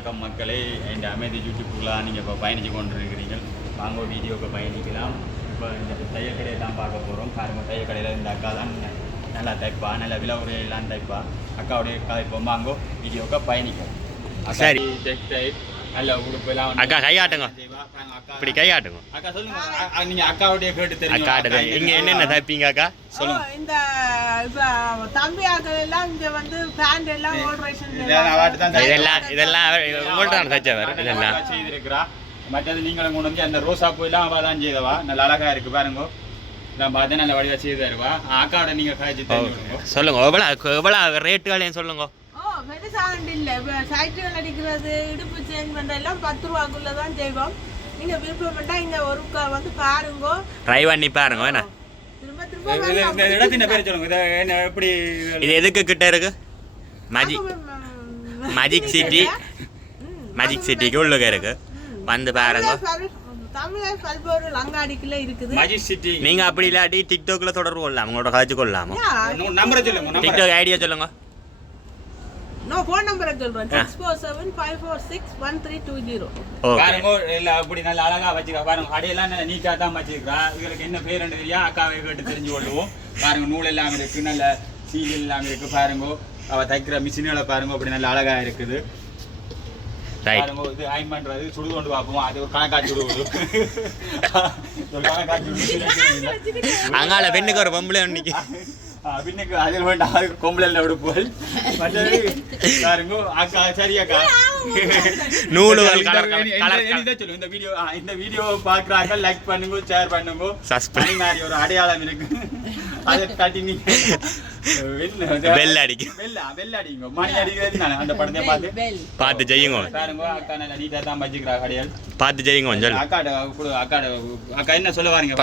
வணக்கம் மக்களே, இந்த அமைதி யூடியூப்புக்குலாம் நீங்கள் இப்போ பயணித்து கொண்டிருக்கிறீர்கள். வாங்க வீடியோவுக்கு பயணிக்கலாம். இப்போ இந்த தையல் கடையை தான் பார்க்க போகிறோம். பாருங்கள், தையல் கடையில் இந்த அக்கா தான் நல்லா தைப்பா, நல்ல விலை உரையெல்லாம் தைப்பா. அக்காவுடைய இப்போ வாங்கோ வீடியோவுக்கு பயணிக்கும். சரி, டெக்ஸ்டைல் நல்ல உடுப்பெல்லாம் அக்கா கையாட்டுங்க, இப்படி கையாட்டுங்க. அக்கா சொல்லுங்க, நீங்கள் அக்காவுடைய கேட்டு தெரியும். இங்கே என்னென்ன தைப்பீங்க அக்கா சொல்லுங்க. இந்த தம்பி ஆக்கள் எல்லாம் இங்க வந்து பேண்ட் எல்லாம் ஆல்ட்ரேஷன் இதெல்லாம் உங்கள்ட்ட தான் தைச்சவர். இதெல்லாம் செய்திருக்கிறா. மற்றது நீங்களும் கொண்டு வந்து அந்த ரோசா பூலாம் அவள் தான் செய்தவா, நல்ல அழகா இருக்கு பாருங்க. நான் பார்த்து நல்ல வடிவா செய்தாருவா. அக்காவோட நீங்க காய்ச்சி சொல்லுங்க, எவ்வளோ ரேட்டுகளையும் சொல்லுங்க. பெருசாண்டு இல்ல, சைக்கிள் அடிக்கிறது, இடுப்பு சேஞ்ச் பண்ற எல்லாம் 10 ரூபாக்குள்ளதான் செய்வோம். நீங்க விருப்பப்பட்டா இங்க ஒரு வந்து பாருங்க, ட்ரை பண்ணி பாருங்க. என்ன இது எதுக்கு கிட்ட இருக்கு? மேஜிக் சிட்டி, மேஜிக் சிட்டிக்கு உள்ளுக இருக்கு, வந்து பாருங்க. நீங்க அப்படி இல்லாட்டி டிக்டாக்ல தொடர்பு கொள்ளலாம், உங்களோட காய்ச்சி கொள்ளலாமா? டிக்டாக் ஐடியா சொல்லுங்க. நோ ஃபோன் நம்பரை சொல்றேன், 6475461320. பாருங்க, இல்ல அப்படி நல்ல அழகா வச்சிருக்கா பாருங்க. அடையெல்லாம் நீட்டா தான் வச்சிருக்கா. இவங்களுக்கு என்ன பேர் தெரியா, அக்காவை கேட்டு தெரிஞ்சு கொள்ளுவோம். பாருங்க, நூல் எல்லாம் இருக்கு, நல்ல சீல் எல்லாம் இருக்கு பாருங்க. அவ தைக்கிற மிஷின்களை பாருங்க, அப்படி நல்ல அழகா இருக்குது. பாருங்க, இது அயன் பண்றது சுடு கொண்டு பார்ப்போம். அது ஒரு கணக்காட்சி விடுவது, ஒரு கணக்காட்சி அங்கால பெண்ணுக்கு ஒரு பொம்பளை ஒன்னைக்கு பின்னுக்கு அதில் வேண்டாம், அதுக்கு கொம்பளை விடுப்போல். மற்றது பாருங்க அக்கா, சரியாக்கா நூலுகள் சொல்லுங்க. இந்த வீடியோ பாக்குறாங்க, லைக் பண்ணுங்க, ஷேர் பண்ணுங்க. சப்ஸ்கிரைப் ஒரு அடையாளம் இருக்கு, அதை தட்டி நீங்க பெல் அடிங்க, பெல் அடிங்க, மணி அடிக்கிறது அந்த படத்தை பார்த்து செய்யுங்க. பாருங்க, அக்கா நல்ல நீட்டா தான் வச்சுக்கிறா அடையாள், பார்த்து செய்யுங்க. அக்கா என்ன சொல்ல வாரீங்க?